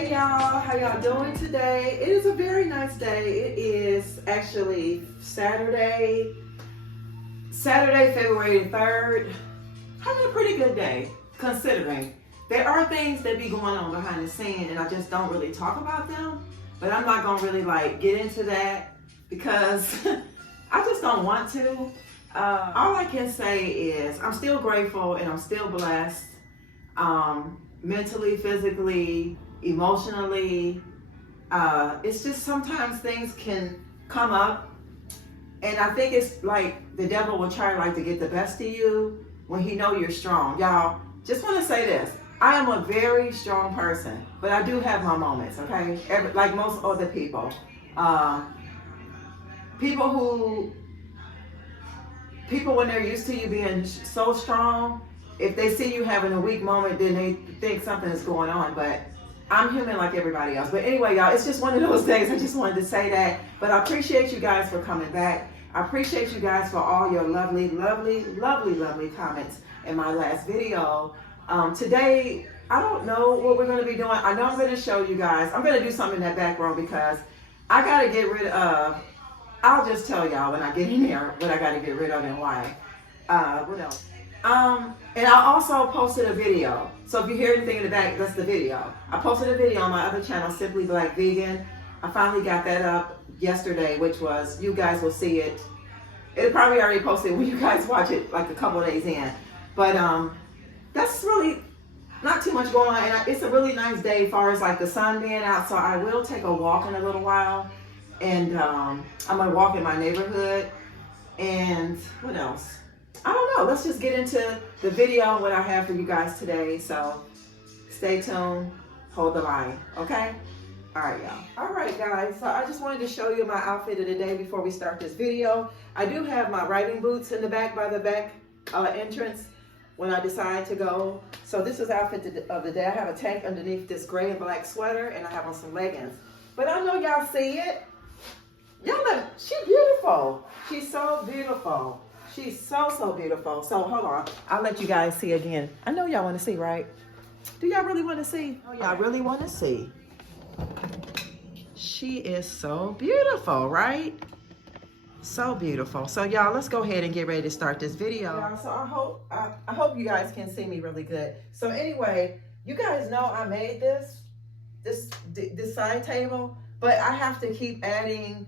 Hey y'all, how y'all doing today? It is a very nice day. It is actually Saturday, February 3rd. Having a pretty good day, considering there are things that be going on behind the scene and I just don't really talk about them. But I'm not gonna really get into that because I just don't want to. All I can say is I'm still grateful and I'm still blessed. Mentally, physically, emotionally. It's just sometimes things can come up, and I think it's like the devil will try to get the best of you when he know you're strong. Y'all, just want to say this. I am a very strong person, but I do have my moments, okay? Like most other people. People when they're used to you being so strong, if they see you having a weak moment, then they think something is going on. But I'm human like everybody else. But anyway, y'all, it's just one of those days. I just wanted to say that. But I appreciate you guys for coming back. I appreciate you guys for all your lovely, lovely, lovely, lovely comments in my last video. Today, I don't know what we're going to be doing. I know I'm going to show you guys. I'm going to do something in that background because I got to get rid of, I'll just tell y'all when I get in there what I got to get rid of and why. What else? And I also posted a video. So if you hear anything in the back, that's the video. I posted a video on my other channel, Simply Black Vegan. I finally got that up yesterday, which was, you guys will see it. It'll probably already posted when you guys watch it like a couple of days in. But that's really not too much going on. And it's a really nice day as far as the sun being out. So I will take a walk in a little while. And I'm going to walk in my neighborhood. And what else? I don't know. Let's just get into the video and what I have for you guys today. So stay tuned. Hold the line. Okay? All right, y'all. All right, guys. So I just wanted to show you my outfit of the day before we start this video. I do have my riding boots in the back by the back entrance when I decide to go. So this is outfit of the day. I have a tank underneath this gray and black sweater, and I have on some leggings. But I know y'all see it. Y'all know, she's beautiful. She's so beautiful. She's so beautiful. So hold on. I'll let you guys see again. I know y'all want to see, right? Do y'all really want to see? Oh, y'all really want to see. She is so beautiful, right? So beautiful. So y'all, let's go ahead and get ready to start this video. Y'all, so I hope you guys can see me really good. So anyway, you guys know I made this side table, but I have to keep adding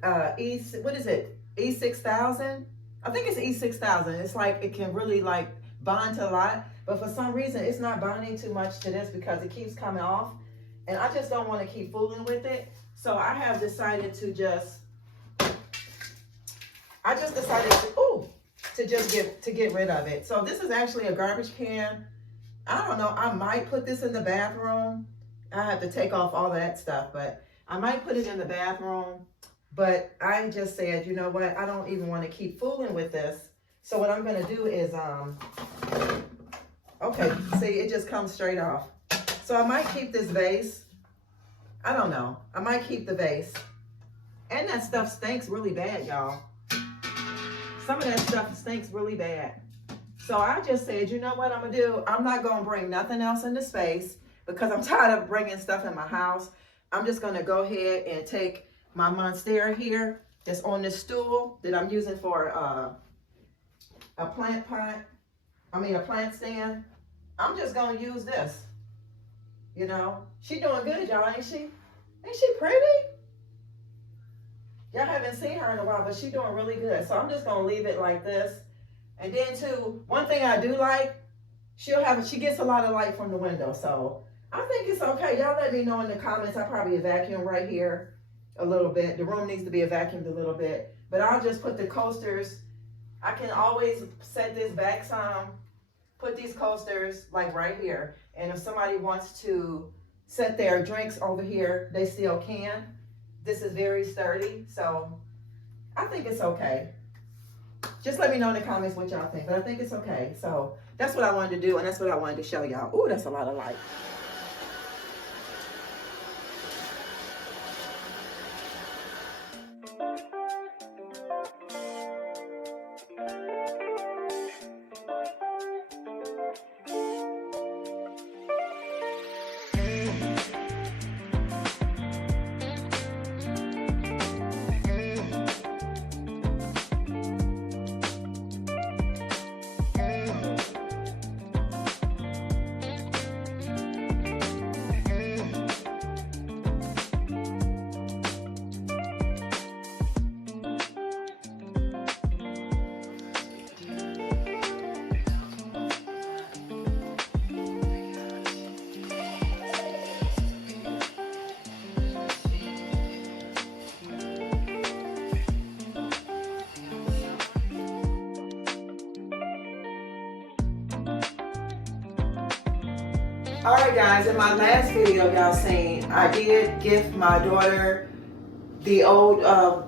what is it? E6000? I think it's E6000. It's it can really bond to a lot, but for some reason it's not bonding too much to this because it keeps coming off, and I just don't want to keep fooling with it. So I have decided to get rid of it. So this is actually a garbage can. I don't know. I might put this in the bathroom. I have to take off all that stuff, but I might put it in the bathroom. But I just said, you know what? I don't even want to keep fooling with this. So what I'm going to do is, okay, see, it just comes straight off. So I might keep this vase. I don't know. I might keep the vase. And that stuff stinks really bad, y'all. Some of that stuff stinks really bad. So I just said, you know what I'm going to do? I'm not going to bring nothing else into space because I'm tired of bringing stuff in my house. I'm just going to go ahead and take my monstera here that's on this stool that I'm using for a plant stand. I'm just going to use this. You know, she doing good, y'all, ain't she? Ain't she pretty? Y'all haven't seen her in a while, but she doing really good. So I'm just going to leave it like this. And then too, one thing I do like, she gets a lot of light from the window. So I think it's okay. Y'all let me know in the comments. I probably vacuum right here a little bit. The room needs to be vacuumed a little bit. But I'll just put the coasters. I can always set this back some. Put these coasters right here. And if somebody wants to set their drinks over here, they still can. This is very sturdy. So I think it's okay. Just let me know in the comments what y'all think. But I think it's okay. So that's what I wanted to do. And that's what I wanted to show y'all. Ooh, that's a lot of light. All right, guys, in my last video, y'all seen, I did gift my daughter the old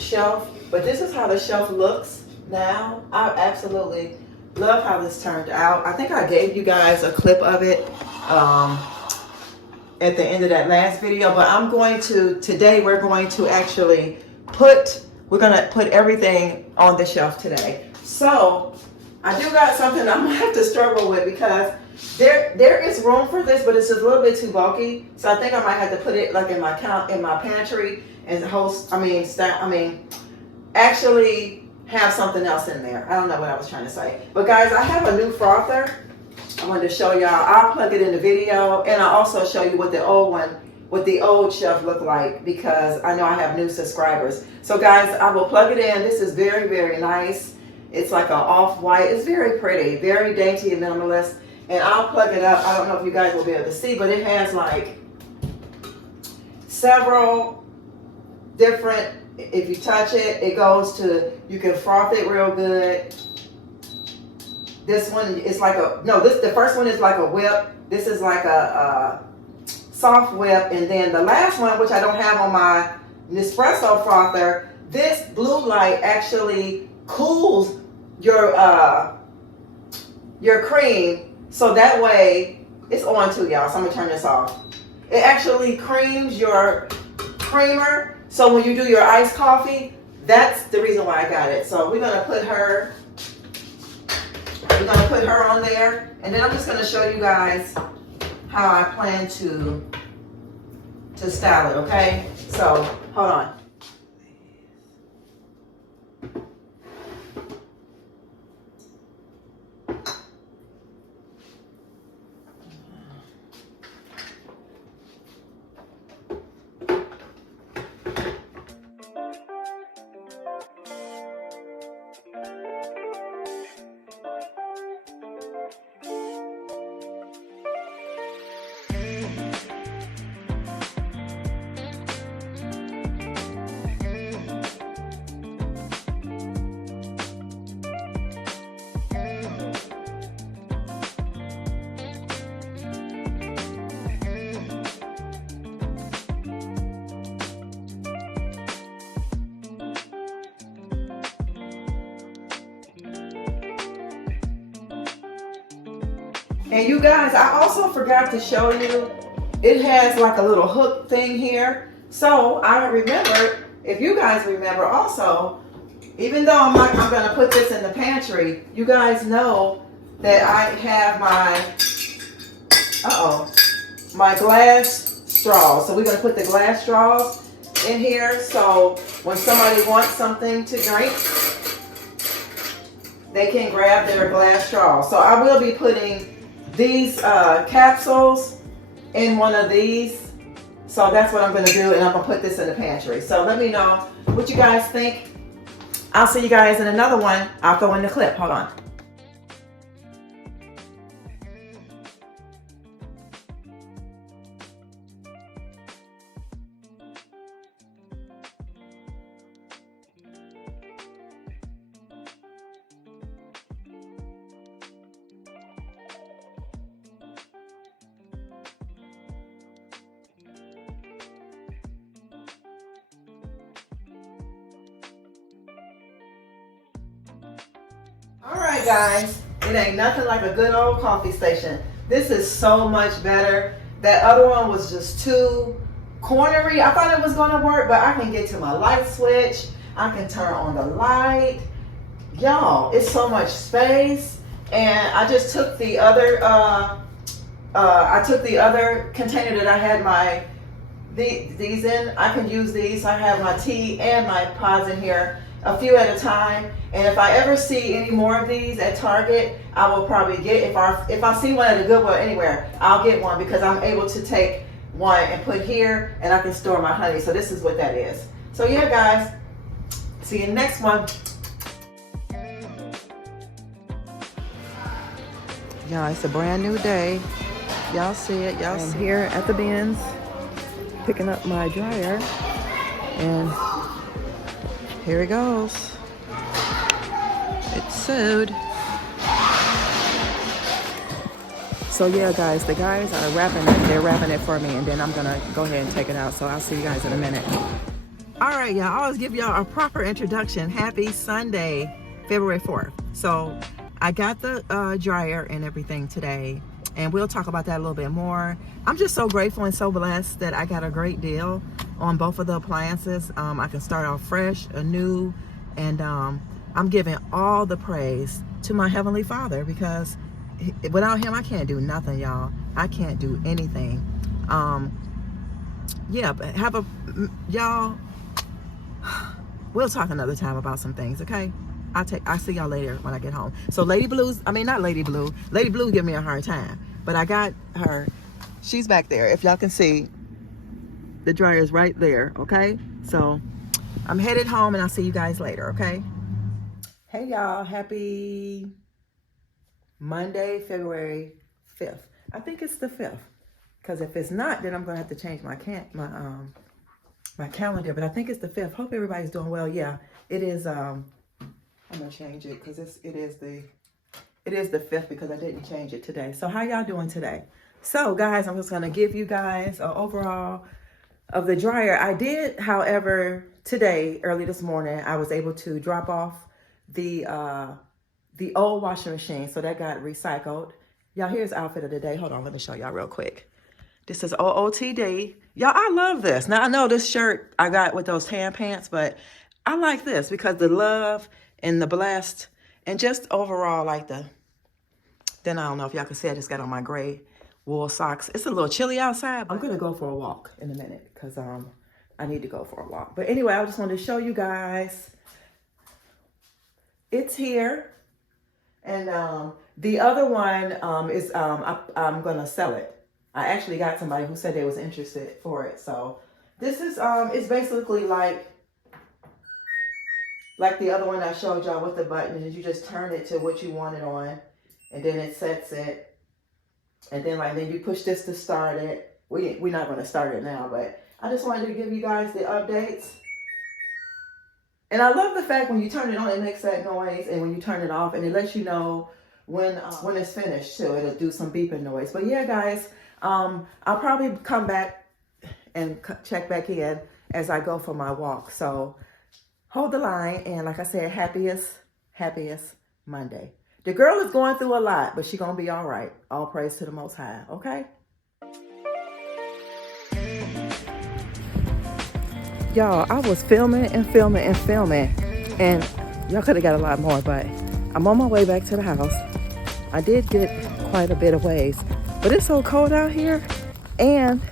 shelf, but this is how the shelf looks now. I absolutely love how this turned out. I think I gave you guys a clip of it at the end of that last video, but I'm going to, today we're going to actually we're gonna put everything on the shelf today. So I do got something I'm gonna have to struggle with because there is room for this, but it's just a little bit too bulky. So I think I might have to put it like in my pantry and actually have something else in there. I don't know what I was trying to say. But guys, I have a new frother. I wanted to show y'all. I'll plug it in the video, and I'll also show you what the old shelf looked like, because I know I have new subscribers. So guys, I will plug it in. This is very, very nice. It's like an off-white. It's very pretty, very dainty and minimalist. And I'll plug it up. I don't know if you guys will be able to see, but it has like several different, if you touch it, it goes to, you can froth it real good. This one is like the first one is like a whip. This is like a soft whip. And then the last one, which I don't have on my Nespresso frother, this blue light actually cools your cream. So that way, it's on too, y'all. So I'm gonna turn this off. It actually creams your creamer. So when you do your iced coffee, that's the reason why I got it. So we're gonna put her on there, and then I'm just gonna show you guys how I plan to style it, okay? So hold on. And you guys, I also forgot to show you, it has like a little hook thing here. So I remember, if you guys remember also, even though I'm gonna put this in the pantry, you guys know that I have my glass straws. So we're gonna put the glass straws in here. So when somebody wants something to drink, they can grab their glass straw. So I will be putting these capsules in one of these. So that's what I'm gonna do, and I'm gonna put this in the pantry. So let me know what you guys think. I'll see you guys in another one. I'll throw in the clip, hold on. All right, guys, it ain't nothing like a good old coffee station. This is so much better. That other one was just too cornery. I thought it was gonna work, but I can get to my light switch. I can turn on the light. Y'all, it's so much space. And I just took the other, container that I had these in. I can use these. I have my tea and my pods in here, a few at a time. And if I ever see any more of these at Target, I will probably get, if I see one at a Goodwill anywhere, I'll get one, because I'm able to take one and put here, and I can store my honey. So this is what that is. So yeah, guys, see you in the next one. Y'all, it's a brand new day. Y'all see it, y'all see it. I'm here at the bins, picking up my dryer, and here it goes. It's sewed. So yeah, guys, the guys are wrapping it. They're wrapping it for me, and then I'm gonna go ahead and take it out. So I'll see you guys in a minute. All right, y'all. I always give y'all a proper introduction. Happy Sunday, February 4th. So I got the dryer and everything today, and we'll talk about that a little bit more. I'm just so grateful and so blessed that I got a great deal on both of the appliances. I can start off fresh, anew, and I'm giving all the praise to my Heavenly Father, because without him I can't do nothing, y'all. I can't do anything. Yeah, but y'all, we'll talk another time about some things, okay? I'll see y'all later when I get home. So Lady Blue's, not Lady Blue. Lady Blue give me a hard time, but I got her. She's back there. If y'all can see, the dryer is right there, okay? So I'm headed home, and I'll see you guys later, okay? Hey y'all, happy Monday, February 5th. I think it's the 5th, because if it's not, then I'm gonna have to change my calendar, but I think it's the 5th. Hope everybody's doing well. Yeah, it is. I'm gonna change it because it is the 5th, because I didn't change it today. So how y'all doing today? So guys, I'm just gonna give you guys an overall of the dryer. I did, however, today, early this morning, I was able to drop off the old washing machine, so that got recycled. Y'all, here's outfit of the day. Hold on, let me show y'all real quick. This is OOTD. Y'all, I love this. Now, I know this shirt I got with those tan pants, but I like this because the love and the blessed, and just overall, like then I don't know if y'all can see, I just got on my gray wool socks. It's a little chilly outside. I'm gonna go for a walk in a minute because I need to go for a walk. But anyway, I just wanted to show you guys. It's here. And the other one is, I'm gonna sell it. I actually got somebody who said they was interested for it. So this is, it's basically like the other one I showed y'all with the button, and you just turn it to what you want it on, and then it sets it. And then then you push this to start it. We're not gonna start it now, but I just wanted to give you guys the updates. And I love the fact when you turn it on, it makes that noise, and when you turn it off, and it lets you know when it's finished too. It'll do some beeping noise. But yeah, guys, I'll probably come back and check back in as I go for my walk. So hold the line, and like I said, happiest Monday. The girl is going through a lot, but she's gonna be all right. All praise to the Most High. Okay. Y'all, I was filming, and y'all could have got a lot more, but I'm on my way back to the house. I did get quite a bit of ways, but it's so cold out here, and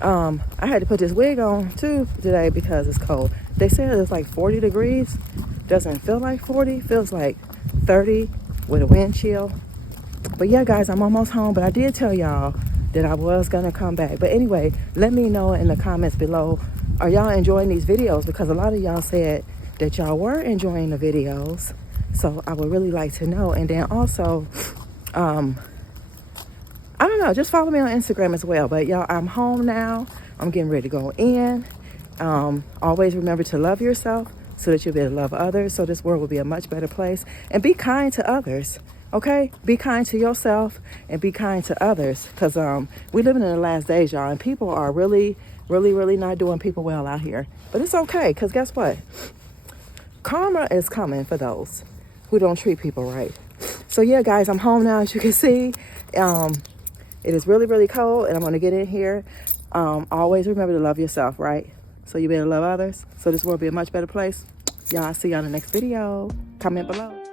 I had to put this wig on too today because it's cold. They said it's like 40 degrees. Doesn't feel like 40, feels like 30 with a wind chill. But yeah, guys, I'm almost home, but I did tell y'all that I was gonna come back. But anyway, let me know in the comments below, are y'all enjoying these videos? Because a lot of y'all said that y'all were enjoying the videos. So I would really like to know. And then also, I don't know, just follow me on Instagram as well. But y'all, I'm home now. I'm getting ready to go in. Always remember to love yourself so that you'll be able to love others. So this world will be a much better place. And be kind to others. Okay? Be kind to yourself and be kind to others. Because we're living in the last days, y'all. And people are really not doing people well out here. But it's okay, because guess what? Karma is coming for those who don't treat people right. So yeah, guys, I'm home now, as you can see. It is really cold, and I'm going to get in here. Always remember to love yourself, right? So you better love others. So this world will be a much better place. Y'all, see you on the next video. Comment below.